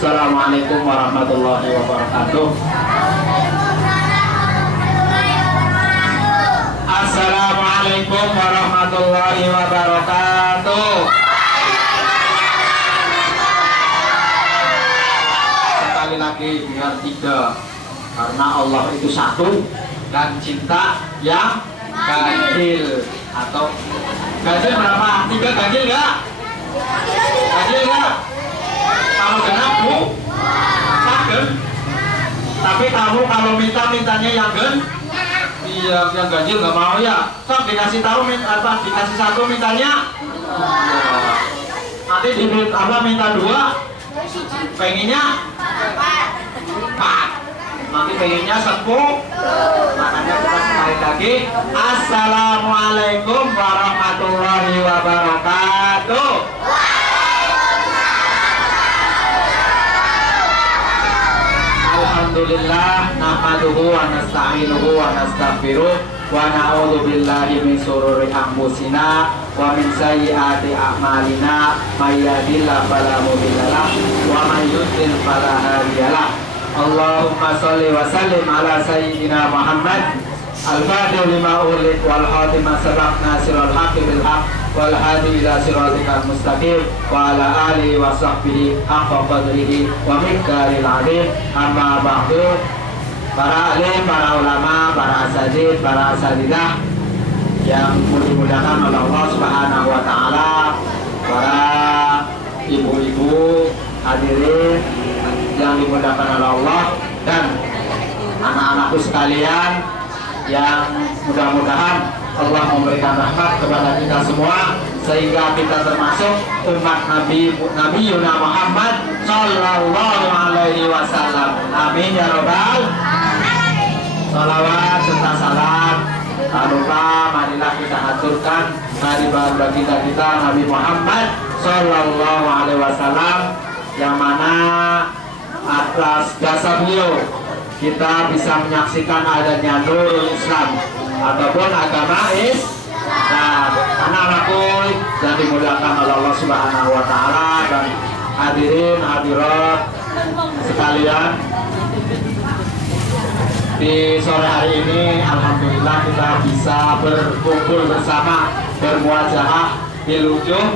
Assalamualaikum warahmatullahi wabarakatuh. Assalamualaikum warahmatullahi wabarakatuh. Sekali lagi biar tiga, karena Allah itu satu dan cinta yang ganjil. Atau ganjil berapa? 3 ganjil nggak? Ganjil nggak? Kalau genap bu, sagem. Tapi kamu kalau mintanya yang iya, yang ganjil nggak mau ya. Sok dikasih tahu dikasih 1 mintanya. Ya. Nanti minta 2, pengennya 4. Nanti pengennya 10. Makanya kita sekali lagi Assalamualaikum warahmatullahi wabarakatuh. Alhamdulillah nahmaduhu wa nasta'inuhu wa nastaghfiruh wa na'udzu billahi min shururi anfusina wa min sayyiati a'malina may yahdihillahu fala mudilla lahu wa may yudlil fala hadiya lahu. Allahumma sholli wa sallim ala sayyidina Muhammad al-fatih lima ulid wal khatim sabaq nasirul haqqi bil haqq wal hadi ila siratikal mustaqim wa ala alihi wa sahbihi haqqa qadrihi wa miqdaril azim. Amma ba'du. Para alim, para ulama, para asatidz, para asatidzah yang dimuliakan oleh Allah Subhanahu wa taala, para ibu-ibu hadirin yang dimuliakan oleh Allah, dan anak-anakku sekalian yang mudah-mudahan Allah memberikan rahmat kepada kita semua sehingga kita termasuk umat Nabi Yuna Muhammad Sallallahu Alaihi Wasallam. Amin ya robbal. Salawat serta salam tak lupa marilah kita aturkan dari baginda kita Nabi Muhammad Sallallahu Alaihi Wasallam, yang mana atas jasa beliau kita bisa menyaksikan adanya Nurul Islam ataupun agama Islam. Anak-anakku yang dimuliakan oleh Allah Subhanahu wa taala dan hadirin hadirat sekalian, di sore hari ini alhamdulillah kita bisa berkumpul bersama, bermuajahah dilucuh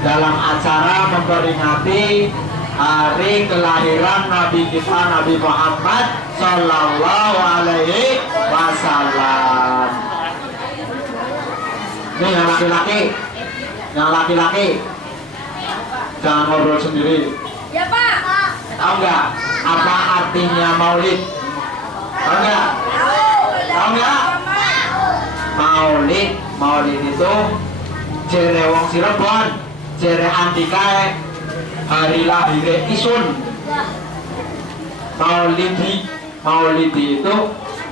dalam acara memperingati hari kelahiran Nabi kita Nabi Muhammad Sallallahu Alaihi Wasallam. Ini yang laki-laki jangan ngobrol sendiri. Ya Pak. Tahu nggak apa artinya maulid? Tahu nggak? Tahu nggak? Maulid itu jere wong Cirebon, jere Andika hari lahir isun. Maulidi itu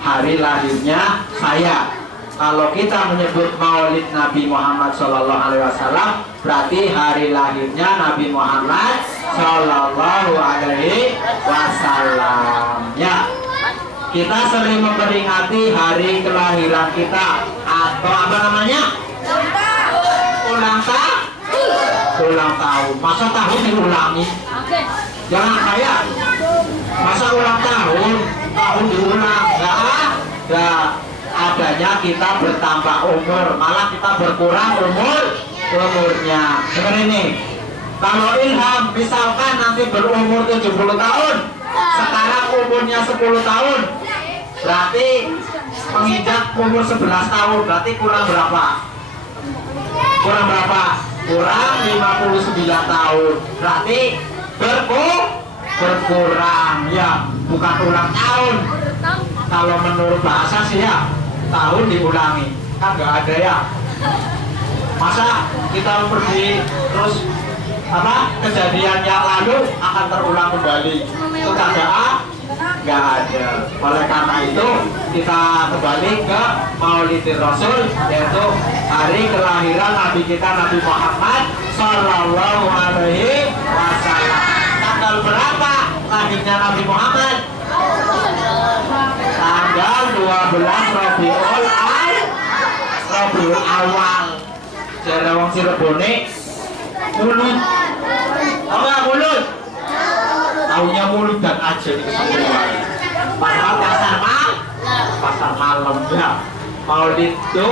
hari lahirnya saya. Kalau kita menyebut maulid Nabi Muhammad Sallallahu Alaihi Wasallam, berarti hari lahirnya Nabi Muhammad Sallallahu Alaihi Wasallam. Ya, kita sering memperingati hari kelahiran kita atau apa namanya? Ulang tahun. Masa tahun diulangi? Jangan kayak masa ulang tahun diulang. Enggak. Adanya kita bertambah umur, malah kita berkurang umurnya. Dengar ini, kalau Ilham misalkan nanti berumur 70 tahun, sekarang umurnya 10 tahun, berarti menginjak umur 11 tahun, berarti kurang berapa? Kurang 59 tahun, berarti berkurang ya, bukan ulang tahun. Kalau menurut bahasa sih ya, tahun diulangi, kan nggak ada ya. Masa kita pergi terus kejadian yang lalu akan terulang kembali, itu nggak ada. Oleh karena itu kita kembali ke Maulidin Rasul, yaitu hari kelahiran Nabi kita Nabi Muhammad Sallallahu Alaihi Wasallam. Tanggal berapa lahirnya Nabi Muhammad? Tanggal 12 Rabiul Awal. Jare wong Cirebone mulut. Apa mulut? Tahunya Maulidan aja di keseluruhan. Padahal pasar malam ya. Maulid itu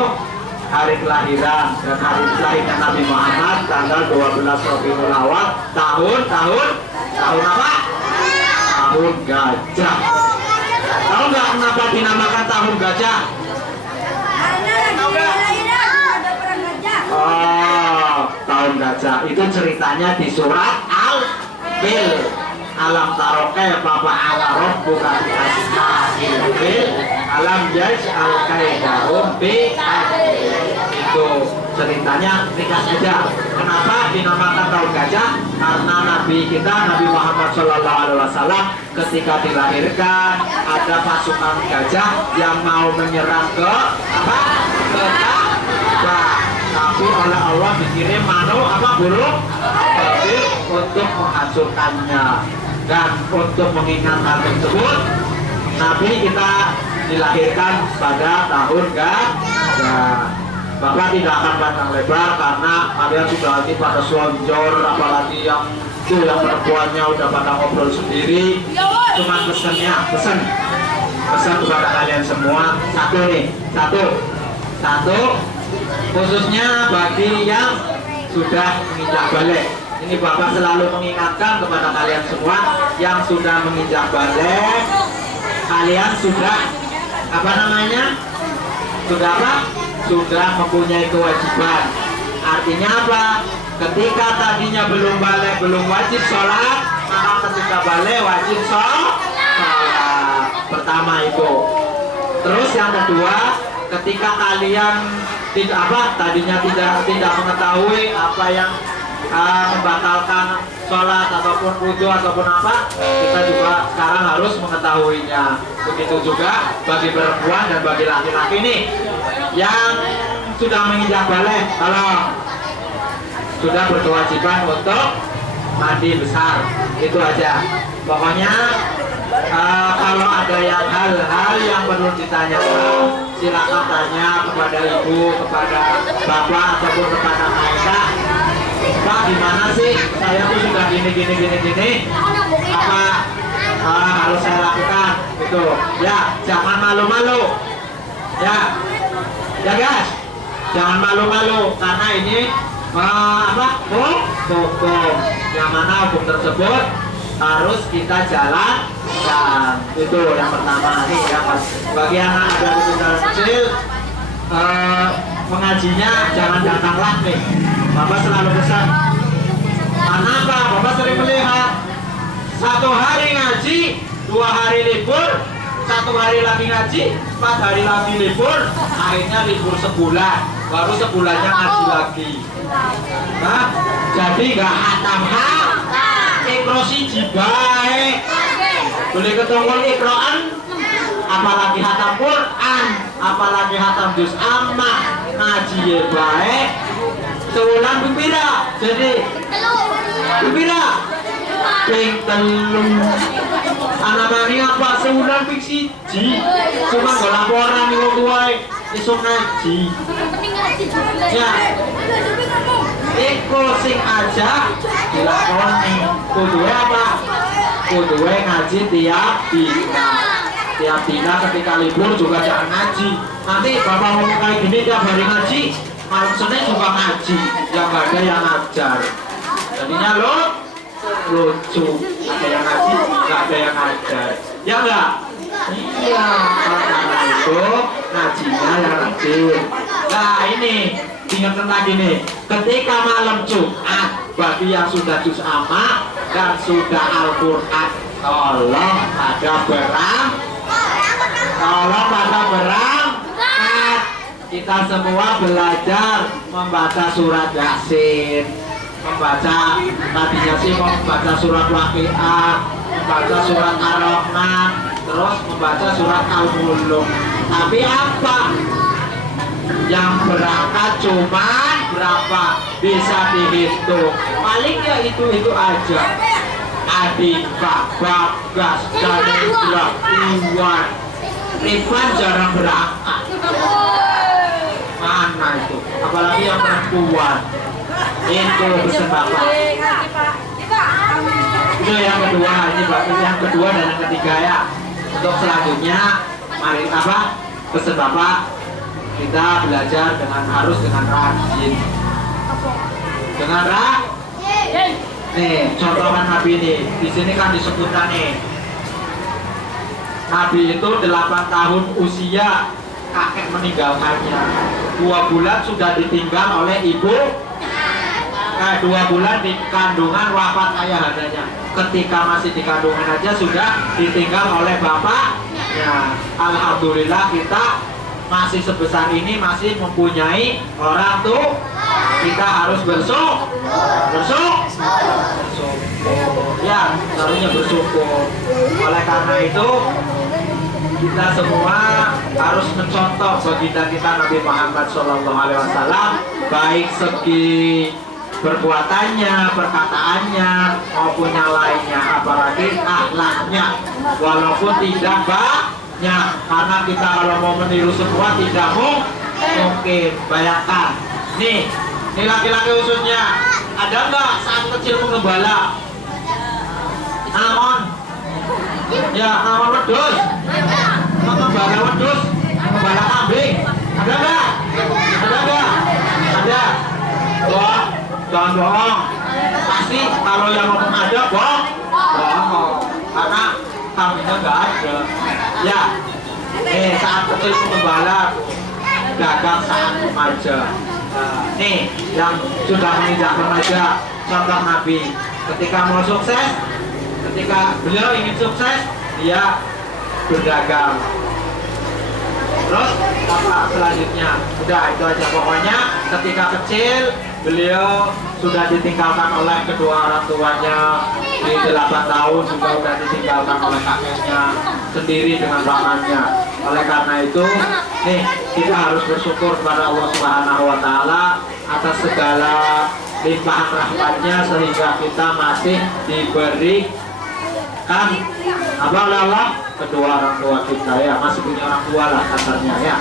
hari kelahiran, dan hari kelahiran Nabi Muhammad tanggal 12 Rabiul Awal tahun apa? Tahun gajah. Tahu nggak kenapa dinamakan tahun gajah? Tahu nggak? Oh, tahun gajah itu ceritanya di surat Al-Fil. Alam taroke papa ala roh bukan asmail fil alam yaj'al kaidahum bi itu ceritanya ringkas saja. Kenapa dinamakan tahun gajah? Karena Nabi kita Nabi Muhammad SAW ketika dilahirkan ada pasukan gajah yang mau menyerang ke apa? Ke Ka'bah. Tapi oleh Allah dikirim burung babil untuk menghancurkannya. Dan untuk mengingat hal tersebut, Nabi kita dilahirkan pada tahun gajah. Bapak tidak akan panjang lebar karena kalian sudah nanti pada selonjor, apalagi yang perempuannya udah pada ngobrol sendiri. Cuma pesan kepada kalian semua satu khususnya bagi yang sudah menginjak balik. Ini Bapak selalu mengingatkan kepada kalian semua yang sudah menginjak balik, kalian sudah sudah mempunyai kewajiban. Artinya apa? Ketika tadinya belum balik, belum wajib sholat, maka ketika balik wajib sholat. Pertama itu. Terus yang kedua, ketika kalian tadinya tidak mengetahui apa yang membatalkan sholat ataupun wudu ataupun apa, kita juga sekarang harus mengetahuinya. Begitu juga bagi perempuan dan bagi laki-laki nih yang sudah menginjak balik, kalau sudah berkewajiban untuk mandi besar, itu aja. Pokoknya kalau ada hal-hal yang perlu ditanyakan, silakan tanya kepada ibu, kepada bapak ataupun kepada Aisyah. Pak, gimana sih? Saya tuh sudah gini. Apa harus saya lakukan? Gitu. Ya, jangan malu-malu. Ya guys, jangan malu-malu karena ini hukum. Yang mana hukum tersebut harus kita jalankan. Itu yang pertama nih. Bagi anak ada kebutuhan kecil, mengajinya jangan datanglah nih. Bapak selalu pesan. Kenapa? Bapak sering melihat 1 hari ngaji, 2 hari libur, 1 hari lagi ngaji, 4 hari lagi libur, akhirnya libur sebulan, baru sebulannya ngaji lagi. Nah, jadi gak hatam ikro siji bae. Boleh ketemu ikroan, apalagi hatam Quran, apalagi hatam juz amma, ngaji ya baik. Seulang pipira, jadi pipira ping telu. Anak mani apa seulang ping siji, cuma gak laporan nih wong tuae iso ngaji. Ya, iku sing aja dilakoni. Kuduwe apa? Kuduwe ngaji tiap dina ketika libur juga jangan ngaji. Nanti bapak ngomong kayak gini tiap hari ngaji, malam Senin juga ngaji, yang gak ada yang ngajar. Jadinya lucu, ada yang ngaji, gak ada yang ngajar. Ya enggak? Iya, karena itu ngajinya yang rajin. Nah ini, ingatkan lagi nih, ketika malam Jumat, bagi yang sudah juz amma dan sudah Al-Quran, tolong pada berangkat. Kita semua belajar membaca surat Yasin, membaca tadinya sih membaca surat Waqiah, membaca surat Ar-Rahman, terus membaca surat Al-Mulk. Tapi apa? Yang berangkat cuma berapa? Bisa dihitung. Paling ya itu aja. Adika, Bagas, dan Iwan. Ivan jarang berangkat. Mana itu? Apalagi yang perempuan. Itu pesan bapak. Itu Itu yang kedua, ini bagus yang kedua dan yang ketiga ya. Untuk selanjutnya, mari pesan Bapak, kita belajar harus dengan rajin. Dengan nih, contohkan Nabi nih. Di sini kan disebutkan nih. Nabi itu 8 tahun usia kakek meninggalkannya. 2 bulan sudah ditinggal oleh ibu. 2 bulan di kandungan wafat ayahandanya. Ketika masih di kandungan aja sudah ditinggal oleh bapaknya. Alhamdulillah kita masih sebesar ini masih mempunyai orang tua. Kita harus bersyukur. Ya, harusnya bersyukur. Oleh karena itu kita semua harus mencontoh baginda kita Nabi Muhammad SAW, baik segi perbuatannya, perkataannya maupun yang lainnya, apalagi akhlaknya. Walaupun tidak banyak, karena kita kalau mau meniru semua tidak mungkin. Bayangkan, nih laki-laki khususnya, ada nggak saat kecil mengembala? Amon, ya amon wedus, mengembala wedus, mengembala kambing, ada nggak? Ada nggak? Ada. Wah, jangan bohong. Pasti kalau yang ngomong ada bohong, karena kambingnya nggak ada. Ya, saat kecil mengembala, dagang saat remaja. Nih yang sudah menginjak remaja, contoh Nabi ketika mau sukses, ketika beliau ingin sukses, dia berdagang. Terus apa selanjutnya? Udah itu aja, pokoknya ketika kecil beliau sudah ditinggalkan oleh kedua orang tuanya. Di 8 tahun sudah ditinggalkan oleh kakeknya sendiri dengan pamannya. Oleh karena itu, nih kita harus bersyukur kepada Allah Subhanahu Wa Taala atas segala limpahan rahmatnya sehingga kita masih diberikan oleh Allah kedua orang tua kita ya, masih punya orang tua lah kasarnya ya.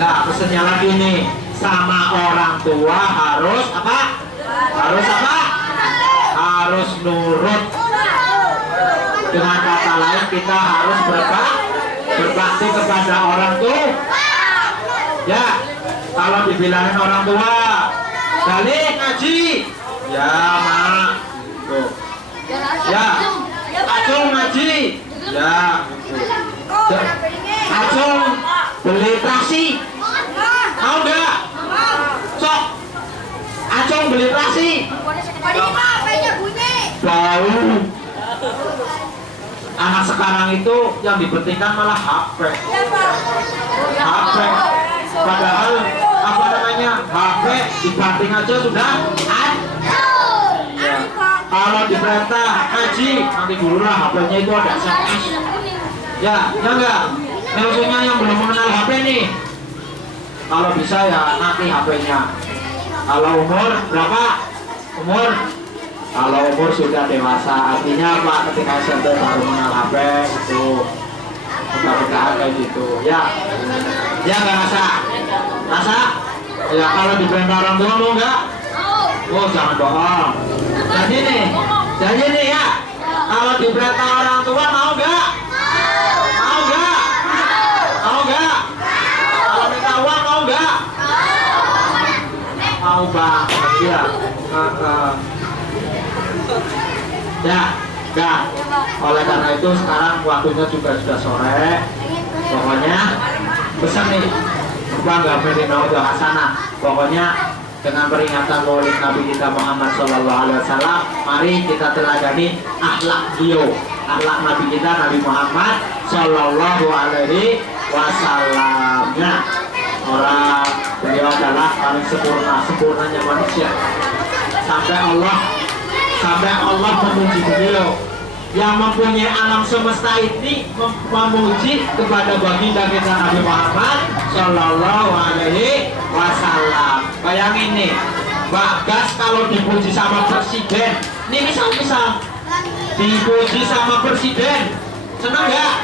Nah pesannya lagi nih, sama orang tua harus apa? Harus nurut. Dengan kata lain kita harus berbakti kepada orang tua. Ya, kalau dibilangin orang tua, balik ngaji. Ya mak, tuh. Ya, acung ngaji. Ya, acung beli taksi. Mau nggak? Sok, acung beli taksi. Bau. Anak sekarang itu yang dipentingkan malah HP. Padahal apa namanya, HP dibanting aja sudah ya. Kalau diperintah ngaji, nanti dulu lah HP-nya itu ada SMS. Ya enggak. Maksudnya yang belum mengenal HP nih, kalau bisa ya nanti HP-nya. Kalau umur berapa? Kalau umur sudah dewasa, artinya apa? Ketika SMP baru mengenal HP itu, mudah-mudahan kayak gitu. Ya nggak rasa? Ya kalau diperintah orang tua mau nggak? Oh jangan bohong. Jadi nih ya, kalau diperintah orang tua mau nggak? Mau nggak? Kalau minta uang mau nggak? Mau banget ya. Ya, enggak. Oleh karena itu sekarang waktunya juga sudah sore. Pokoknya pesan nih, bangga Medina Hasanah. Pokoknya dengan peringatan Maulid Nabi kita Muhammad SAW, mari kita teladani akhlak beliau, akhlak Nabi kita Nabi Muhammad SAW-nya. Orang beliau adalah paling sempurnanya manusia. Sampai Allah memuji beliau, yang mempunyai alam semesta ini memuji kepada baginda kita Nabi Muhammad Sallallahu Alaihi Wasallam. Bayangin nih, Bagas kalau dipuji sama presiden, ini misal dipuji sama presiden, seneng nggak?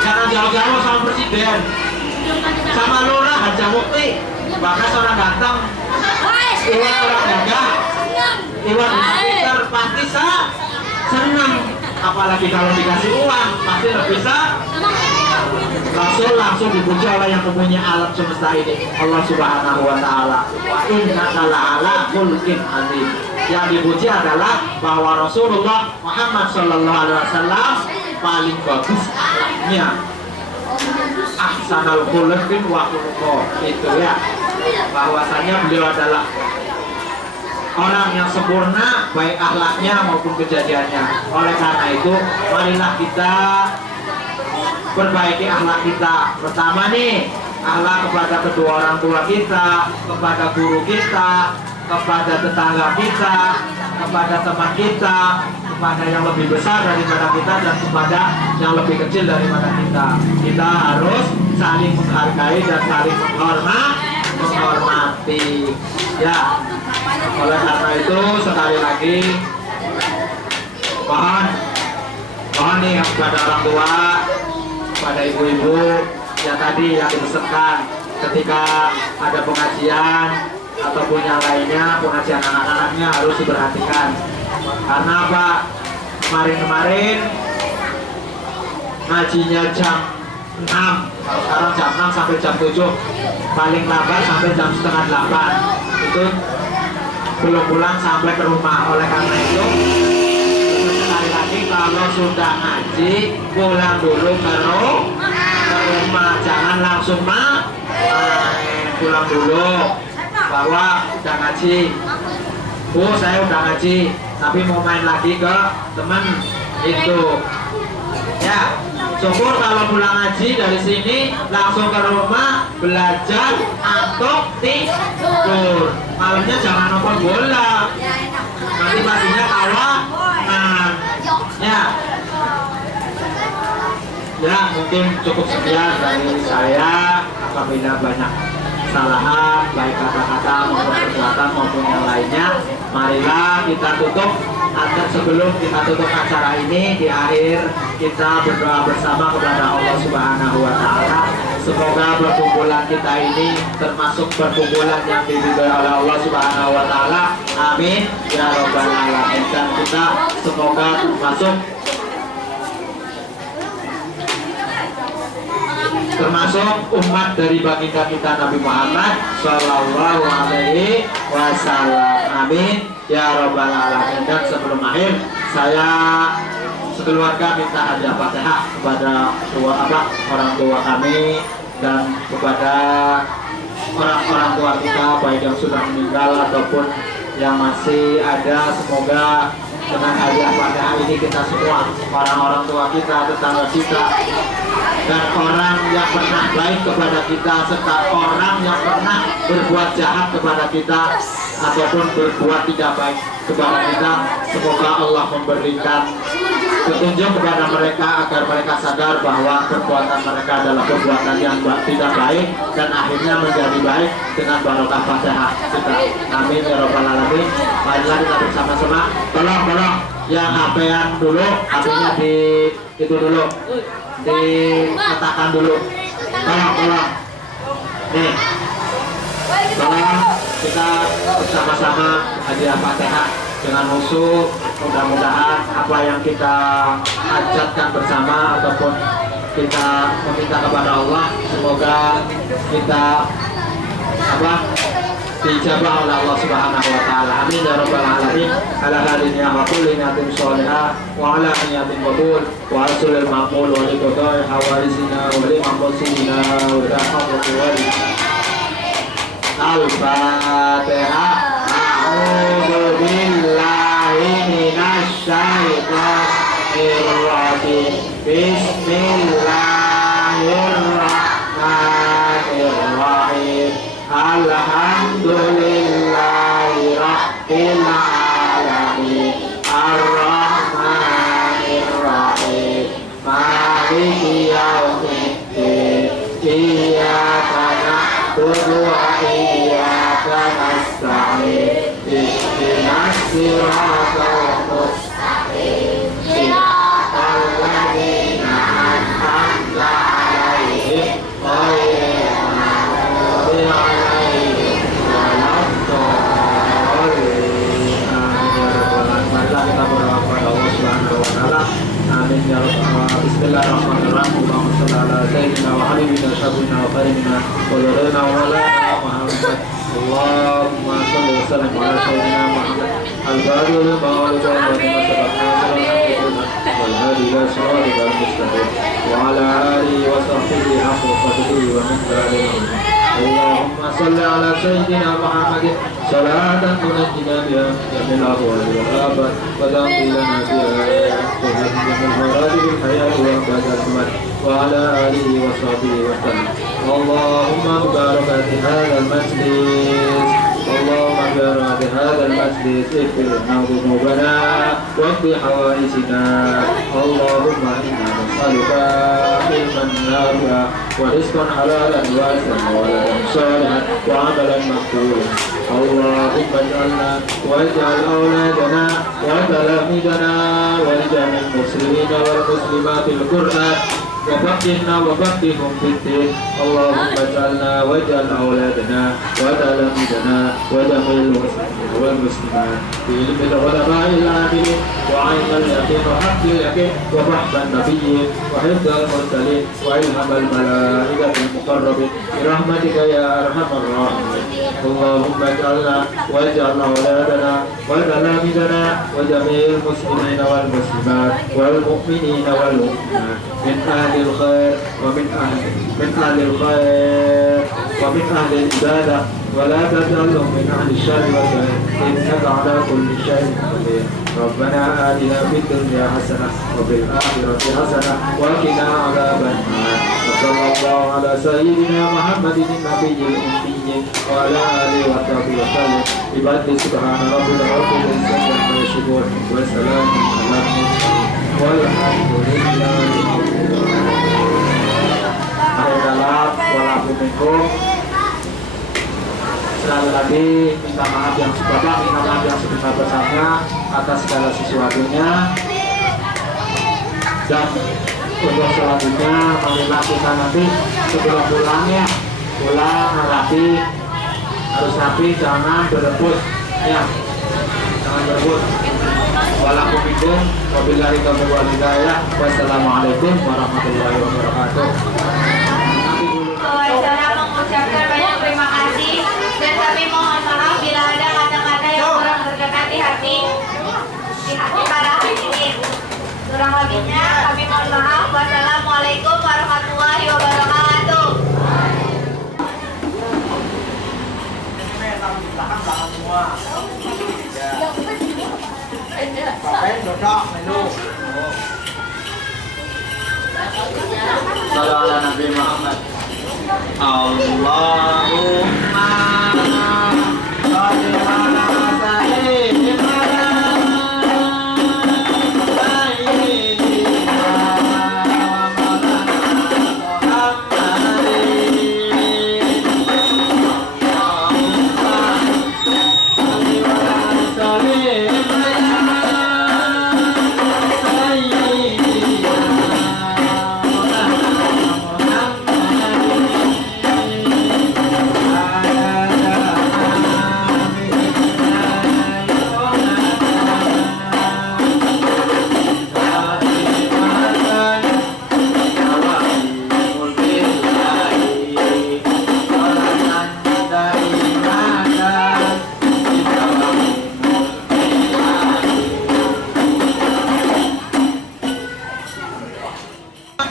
Jangan jauh-jauh sama presiden, sama lurah Haja Mukti, Bagas orang ganteng, Iwan orang gagah, Iwan bisa senang, apalagi kalau dikasih uang pasti lebih bisa. Langsung dipuji oleh yang mempunyai alam semesta ini, Allah Subhanahu wa Ta'ala. Wa innaka la'ala khuluqin azim. Yang dipuji adalah bahwa Rasulullah Muhammad Sallallahu Alaihi Wasallam paling bagus akhlaknya. Ahsanul khuluqin wa khuluqo, itu ya, bahwasanya beliau adalah orang yang sempurna baik akhlaknya maupun kejadiannya. Oleh karena itu, marilah kita perbaiki akhlak kita. Pertama nih, akhlak kepada kedua orang tua kita, kepada guru kita, kepada tetangga kita, kepada teman kita, kepada yang lebih besar daripada kita, dan kepada yang lebih kecil daripada kita. Kita harus saling menghargai dan saling menghormati. Ya, oleh karena itu sekali lagi mohon nih kepada orang tua, pada ibu-ibu yang tadi yang dipesankan ketika ada pengajian ataupun yang lainnya, pengajian anak-anaknya harus diperhatikan. Karena apa? Kemarin ngajinya jam 6, sekarang jam 6 sampai jam 7, paling lambat sampai jam setengah 8, itu belum pulang sampai ke rumah. Oleh karena itu, sekali lagi kalau sudah ngaji, pulang dulu ke rumah, jangan langsung pulang dulu bahwa udah ngaji. Saya udah ngaji tapi mau main lagi ke teman itu. Ya, syukur kalau pulang ngaji dari sini langsung ke rumah belajar atau tidur. Malamnya jangan nonton bola, nanti pastinya kalah. Ya, mungkin cukup sekian dari saya. Apabila banyak kesalahan baik kata-kata maupun perbuatan maupun yang lainnya, marilah kita tutup. Sebelum kita tutup acara ini, di akhir kita berdoa bersama kepada Allah Subhanahu wa Ta'ala. Semoga perkumpulan kita ini termasuk perkumpulan yang diridhoi oleh Allah Subhanahu wa Ta'ala. Amin ya rabbal alamin. Dan kita semoga termasuk umat dari baginda kita Nabi Muhammad Sallallahu Alaihi Wasallam. Amin ya rabbal alamin. Dan sebelum akhir, saya sekeluarga minta hadiah Fatihah kepada orang tua kami dan kepada orang tua kita baik yang sudah meninggal ataupun yang masih ada. Semoga dengan hadiah Fatihah ini kita semua, orang tua kita, tetangga kita, dan orang yang pernah baik kepada kita, serta orang yang pernah berbuat jahat kepada kita ataupun berbuat tidak baik kepada kita, semoga Allah memberikan petunjuk kepada mereka agar mereka sadar bahwa perbuatan mereka adalah perbuatan yang tidak baik dan akhirnya menjadi baik dengan barokah Fatihah kita. Amin ya rabbal alamin. Marilah kita bersama-sama. Tolong yang HP-an dulu, HP-nya di itu dulu, diletakkan dulu. Tolong. Nih. Tolong kita bersama-sama hadiah Fatihah dengan khusyuk. Mudah-mudahan apa yang kita hajatkan bersama ataupun kita meminta kepada Allah, semoga kita dijabah oleh Allah Subhanahu wa Ta'ala. Amin ya rabbal alamin. Ala hadiniya wa kulli niyatin sholihah wa ala niyatin qabul wa asulil ma'mul wa liqada'i hawarizina wa li maqasidina wa rahmatu wa Al-Fatihah. A'udzu billahi minasy syaithanir rajim. Bismillahirrahmanirrahim. Alhamdulillahi rabbil alamin. Ar-Rahmanir Rahim. Maliki yaumiddin. Iyyaka na'budu wa iyyaka nasta'in. Ihdinas siratal mustaqim. Siratal ladzina an'amta 'alaihim ghairil maghdubi 'alaihim waladdallin. Amin ya rabbal alamin. ولدينا ومولانا محمد اللهم صل وسلم على سيدنا محمد الفاتح لما ولد والهادي الى صراطك المستقيم وعلى اله وصحبه حق قدره ومقداره اللهم صل على سيدنا محمد صلاة تنجينا بها من الأهوال والآفات وتمضي لنا بها وتهدم المراد بالحياة وأبد الموت وعلى آله وصحبه وسلم اللهم ببركة هذا المجلس اللهم ببركة هذا المجلس اغفر لنا ذنوبنا واقض حوائجنا اللهم إنا نسألك علما نافعا ورزقا حلالا واسعا وولدا صالحا وعملا مقبولا اللهم اجعلنا واجعل أولادنا وتلاميذنا وجميع المسلمين والمسلمات القرآن وفقهنا وفقههم في الدين اللهم اجعلنا واجعل أولادنا وتلاميذنا وجميع المسلمين والمسلمات في علم العلماء العاملين وعلم اليقين وحق اليقين وفحم النبيين وحفظ المرسلين وإلهام الملائكة المقربين برحمتك يا أرحم الراحمين اللهم اجعلنا واجعل أولادنا وتلاميذنا وجميع المسلمين والمسلمات والمؤمنين والمؤمنات من أهل الخير ومن أهل الخير ومن أهل العبادة ولا تجعلهم من أهل الشر والخير إنك على كل شيء قدير ربنا آتنا في الدنيا حسنة وفي الآخرة حسنة وقنا عذاب النار وصلى الله على سيدنا محمد النبي الأمي وعلى آله وصحبه وسلم بفضل سبحان ربك رب العزة عما يصفون وسلام على المرسلين والحمد لله رب العالمين. Waalaikumsalam. Sekali lagi minta maaf yang Bapak minta maaf yang sebesar-besarnya atas segala sesuatunya. Dan untuk selanjutnya marilah kita nanti sebelum pulangnya pulang rapi, harus rapi, jangan berebut ya, jangan berebut. Walaupun wabillahi taufiq wal hidayah. Wassalamualaikum warahmatullahi wabarakatuh. Saya mengucapkan banyak terima kasih dan kami mohon maaf bila ada kata-kata yang kurang berkenan di hati para hadirin. Kurang lebihnya kami mohon maaf. Wassalamualaikum warahmatullahi wabarakatuh. Salam ala Nabi Muhammad. Allahumma salli ala sayyidina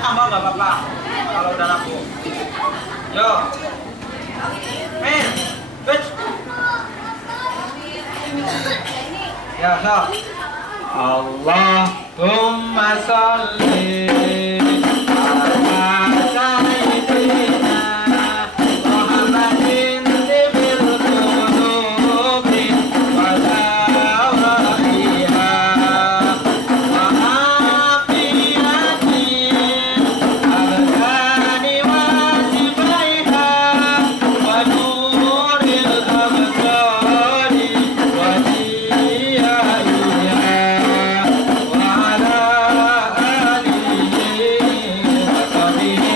tambah nggak apa-apa kalau udah laku. Yo, ya so. Allahumma salli ala sayyidina Muhammadin bil qulubi wa dawaiha wa afiyatin abdani wa sifaiha wa nuril absari wa diyaiha wa ala alihi wa sahbihi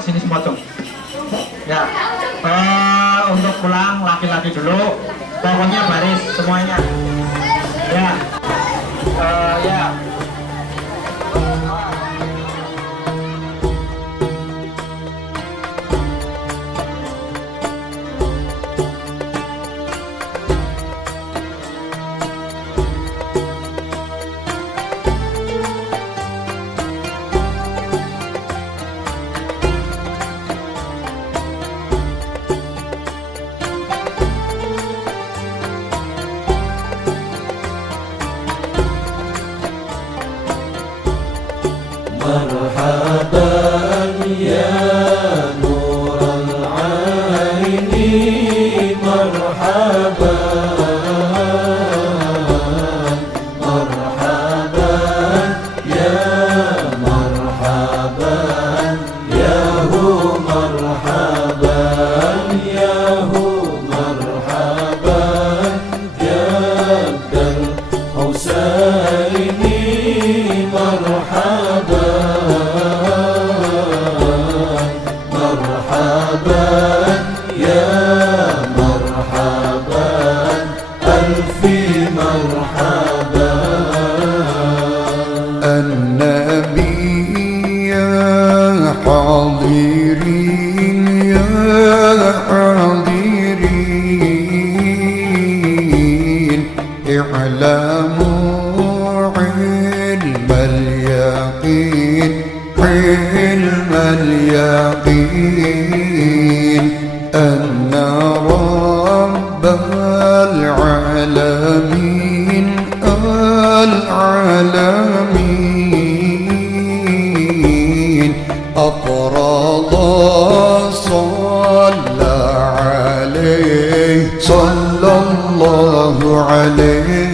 sini semua dong. Ya, untuk pulang laki-laki dulu, pokoknya baris semuanya. Ya, ya. مرحبا يا نور العين مرحبا مرحبا يا مرحبا يا هو مرحبا يا هو مرحبا يا ابن الحسين مرحبا مرحبا يا مرحبا ألف مرحبا النبي يا حاضرين يا حاضرين اعلموا علم اليقين علم اليقين أن رب العالمين العالمين أفرض صلى عليه صلى الله عليه